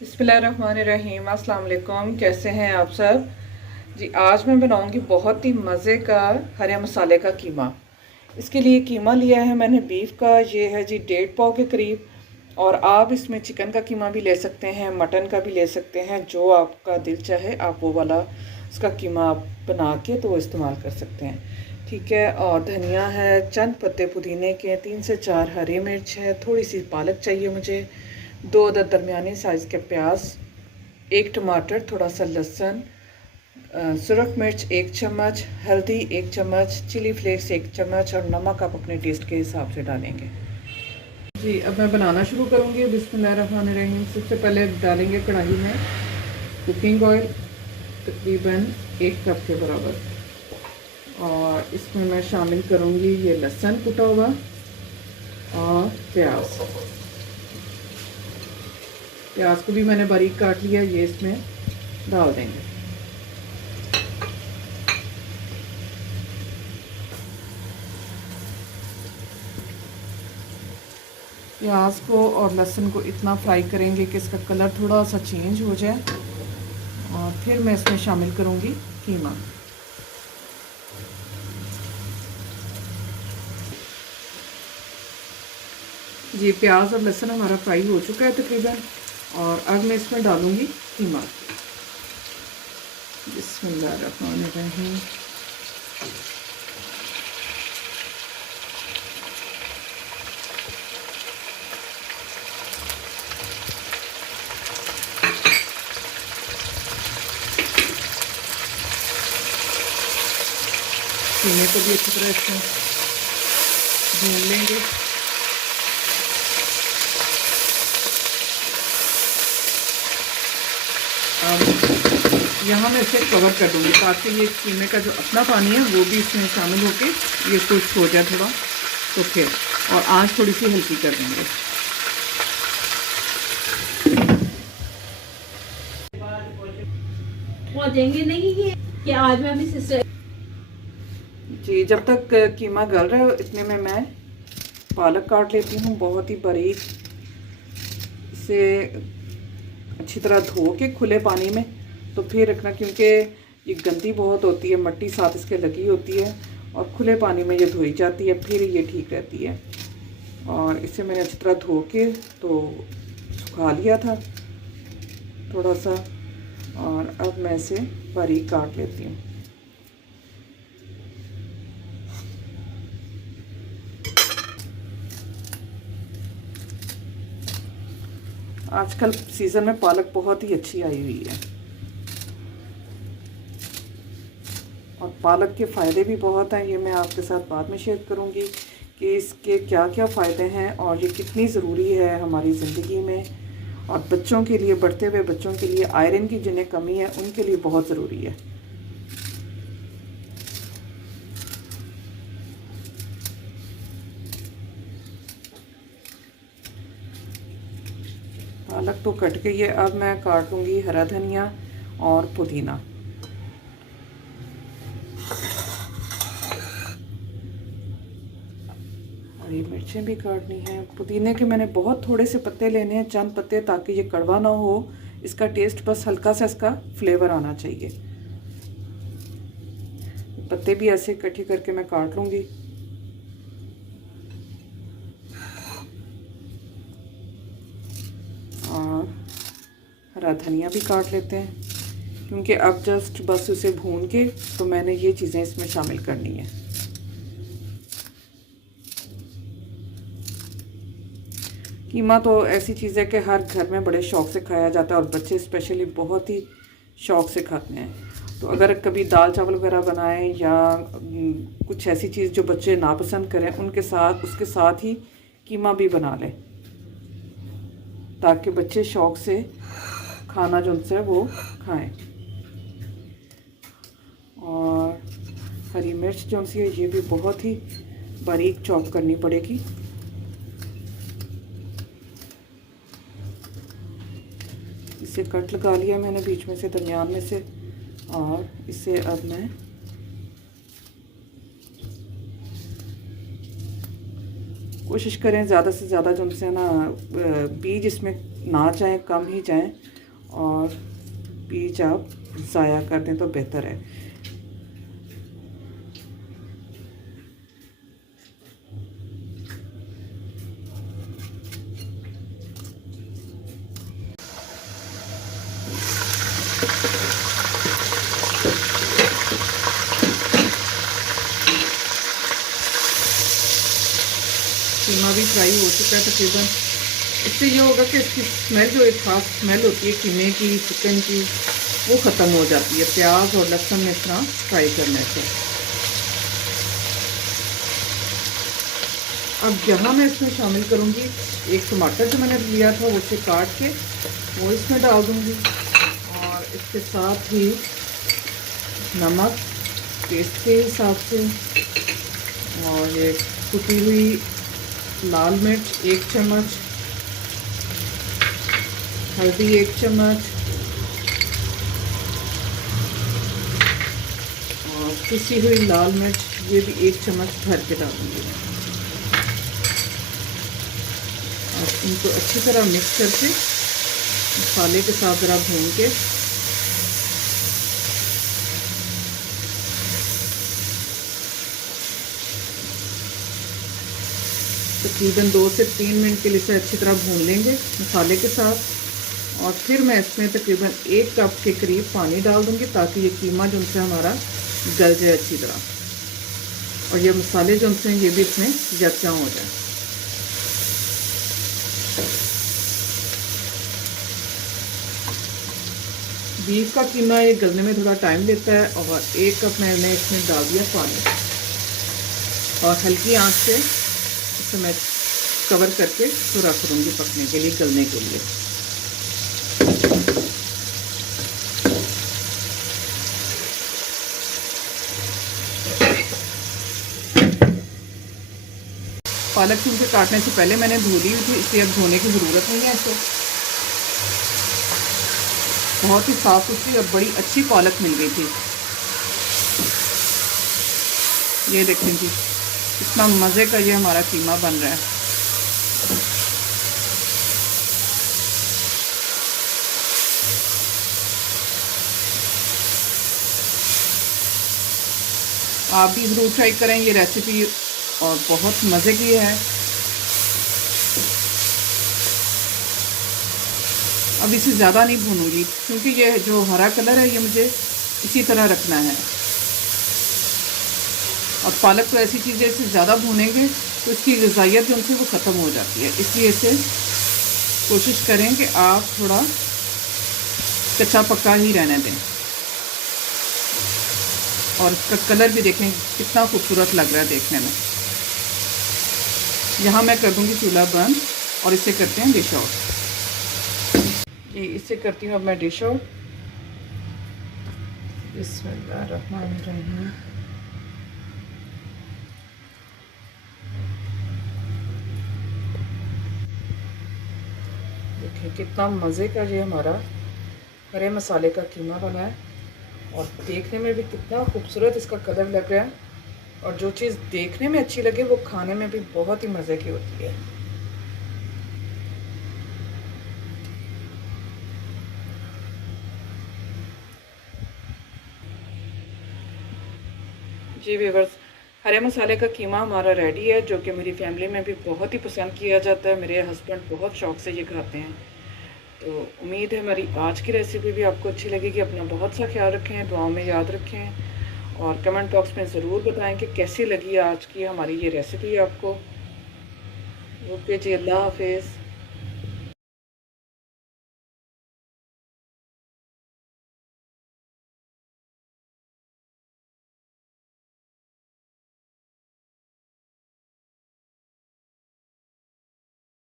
बिस्मिल्लाहिर्रहमानिर्रहीम। अस्सलाम वालेकुम। कैसे हैं आप सब जी। आज मैं बनाऊंगी बहुत ही मज़े का हरे मसाले का कीमा। इसके लिए कीमा लिया है मैंने बीफ का, ये है जी 1.5 पाव के करीब। और आप इसमें चिकन का कीमा भी ले सकते हैं, मटन का भी ले सकते हैं, जो आपका दिल चाहे आप वो वाला उसका कीमा आप बना के तो इस्तेमाल कर सकते हैं। ठीक है। और धनिया है, चंद पत्ते पुदीने के, 3 से 4 हरी मिर्च है, थोड़ी सी पालक चाहिए मुझे, 2 अदद दरमियानी साइज़ के प्याज, 1 टमाटर, थोड़ा सा लहसुन, सुरख मिर्च 1 चम्मच, हल्दी 1 चम्मच, चिली फ्लेक्स 1 चम्मच और नमक आप अपने टेस्ट के हिसाब से डालेंगे जी। अब मैं बनाना शुरू करूँगी। बिस्मिल्लाहिर्रहमानिर्रहीम। सबसे पहले डालेंगे कढ़ाई में कुकिंग ऑयल तकरीबन 1 कप के बराबर, और इसमें मैं शामिल करूँगी ये लहसुन कुटा हुआ और प्याज को भी मैंने बारीक काट लिया, ये इसमें डाल देंगे। प्याज को और लहसुन को इतना फ्राई करेंगे कि इसका कलर थोड़ा सा चेंज हो जाए, और फिर मैं इसमें शामिल करूँगी कीमा। जी प्याज और लहसुन हमारा फ्राई हो चुका है तकरीबन, और अब मैं इसमें डालूँगी कीमा। बिस्मिल्लाहिर्रहमानिर्रहीम। कीमे को भी अच्छी तरह इसमें भून लेंगे। अब यहाँ मैं इसे कवर कर दूँगी ताकि ये कीमे का जो अपना पानी है वो भी इसमें शामिल होके ये कुछ हो जाए थोड़ा, तो फिर और आँच थोड़ी सी हल्की कर देंगे। वो देंगे नहीं ये कि आज मैं अपनी सिस्टर जी। जब तक कीमा गल रहा है इतने में मैं पालक काट लेती हूँ बहुत ही बारीक। इसे अच्छी तरह धो के खुले पानी में तो फिर रखना, क्योंकि ये गंदी बहुत होती है, मट्टी साथ इसके लगी होती है, और खुले पानी में ये धोई जाती है फिर ये ठीक रहती है। और इसे मैंने अच्छी तरह धो के तो सुखा लिया था थोड़ा सा, और अब मैं इसे बारीक काट लेती हूँ। आजकल सीज़न में पालक बहुत ही अच्छी आई हुई है, और पालक के फ़ायदे भी बहुत हैं। ये मैं आपके साथ बाद में शेयर करूँगी कि इसके क्या क्या फ़ायदे हैं और ये कितनी ज़रूरी है हमारी ज़िंदगी में, और बच्चों के लिए, बढ़ते हुए बच्चों के लिए, आयरन की जिन्हें कमी है उनके लिए बहुत ज़रूरी है। पालक तो कट गई है, अब मैं काट लूँगी हरा धनिया और पुदीना। हरी मिर्चें भी काटनी है। पुदीने के मैंने बहुत थोड़े से पत्ते लेने हैं, चंद पत्ते, ताकि ये कड़वा ना हो, इसका टेस्ट बस हल्का सा इसका फ्लेवर आना चाहिए। पत्ते भी ऐसे इकट्ठे करके मैं काट लूँगी। और हरा धनिया भी काट लेते हैं, क्योंकि अब जस्ट बस उसे भून के तो मैंने ये चीज़ें इसमें शामिल करनी है। कीमा तो ऐसी चीज़ है कि हर घर में बड़े शौक़ से खाया जाता है, और बच्चे स्पेशली बहुत ही शौक़ से खाते हैं। तो अगर कभी दाल चावल वगैरह बनाएं या कुछ ऐसी चीज़ जो बच्चे नापसंद करें, उनके साथ उसके साथ ही कीमा भी बना लें, ताकि बच्चे शौक़ से खाना जो उनसे वो खाएं। और हरी मिर्च जो सी है ये भी बहुत ही बारीक चॉप करनी पड़ेगी। इसे कट लगा लिया मैंने बीच में से, दरमियान में से, और इसे अब मैं कोशिश करें ज़्यादा से ज़्यादा जो उनसे ना बीज इसमें ना जाएं, कम ही जाएं, और बीज आप ज़ाया कर दें तो बेहतर है। कीमा भी फ्राई हो चुका है तकरीबन। इससे ये होगा कि इसकी स्मेल, जो एक ख़ास स्मेल होती है कीमे की, चिकन की, वो ख़त्म हो जाती है प्याज और लहसुन में इस तरह फ्राई करने से। अब यहाँ मैं इसमें शामिल करूँगी एक टमाटर जो मैंने लिया था, उसे काट के वो इसमें डाल दूँगी, और इसके साथ ही नमक टेस्ट के हिसाब से, और ये कुटी हुई लाल मिर्च 1 चम्मच, हल्दी 1 चम्मच, और पिसी हुई लाल मिर्च ये भी 1 चम्मच भर के डालूंगी। और इनको अच्छी तरह मिक्स करके मसाले के साथ ज़रा भून के तकरीबन 2 से 3 मिनट के लिए इसे अच्छी तरह भून लेंगे मसाले के साथ। और फिर मैं इसमें तकरीबन 1 कप के करीब पानी डाल दूंगी, ताकि ये कीमा जो है हमारा गल जाए अच्छी तरह, और ये मसाले जो हैं ये भी इसमें यकजां हो जाए। बीफ का कीमा ये गलने में थोड़ा टाइम लेता है, और 1 कप मैंने इसमें डाल दिया पानी, और हल्की आंच से इसे मैं कवर करके तो रख दूँगी पकने के लिए, गलने के लिए। पालक चूँकि काटने से पहले मैंने धो ली थी, इसलिए अब धोने की ज़रूरत नहीं है इसे। बहुत ही साफ़ सुथरी और बड़ी अच्छी पालक मिल गई थी। ये देखें जी, इतना मज़े का ये हमारा कीमा बन रहा है। आप भी ज़रूर ट्राई करें ये रेसिपी, और बहुत मज़े की है। अब इसे ज़्यादा नहीं भूनूंगी, क्योंकि ये जो हरा कलर है ये मुझे इसी तरह रखना है। और पालक तो ऐसी चीज़ है, इसे ज़्यादा भूनेंगे तो इसकी ग़िज़ाइयत जो उनसे वो ख़त्म हो जाती है। इसलिए इसे कोशिश करें कि आप थोड़ा कच्चा पक्का ही रहने दें। और इसका कलर भी देखें कितना खूबसूरत लग रहा है देखने में। यहाँ मैं कर दूँगी चूल्हा बंद, और इसे करते हैं डिश आउट। जी, इसे करती हूँ अब मैं डिश आउट। बिस्मिल्लाहिर्रहमानिर्रहीम। देखिए कितना मज़े का ये हमारा हरे मसाले का कीमा बना है, और देखने में भी कितना खूबसूरत इसका कलर लग रहा है। और जो चीज़ देखने में अच्छी लगे वो खाने में भी बहुत ही मज़े की होती है। जी व्यूअर्स, हरे मसाले का कीमा हमारा रेडी है, जो कि मेरी फैमिली में भी बहुत ही पसंद किया जाता है। मेरे हस्बैंड बहुत शौक़ से ये खाते हैं। तो उम्मीद है हमारी आज की रेसिपी भी आपको अच्छी लगेगी। अपना बहुत सा ख्याल रखें, दुआओं में याद रखें, और कमेंट बॉक्स में ज़रूर बताएं कि कैसी लगी आज की हमारी ये रेसिपी आपको। ओके जी, अल्लाह हाफिज़।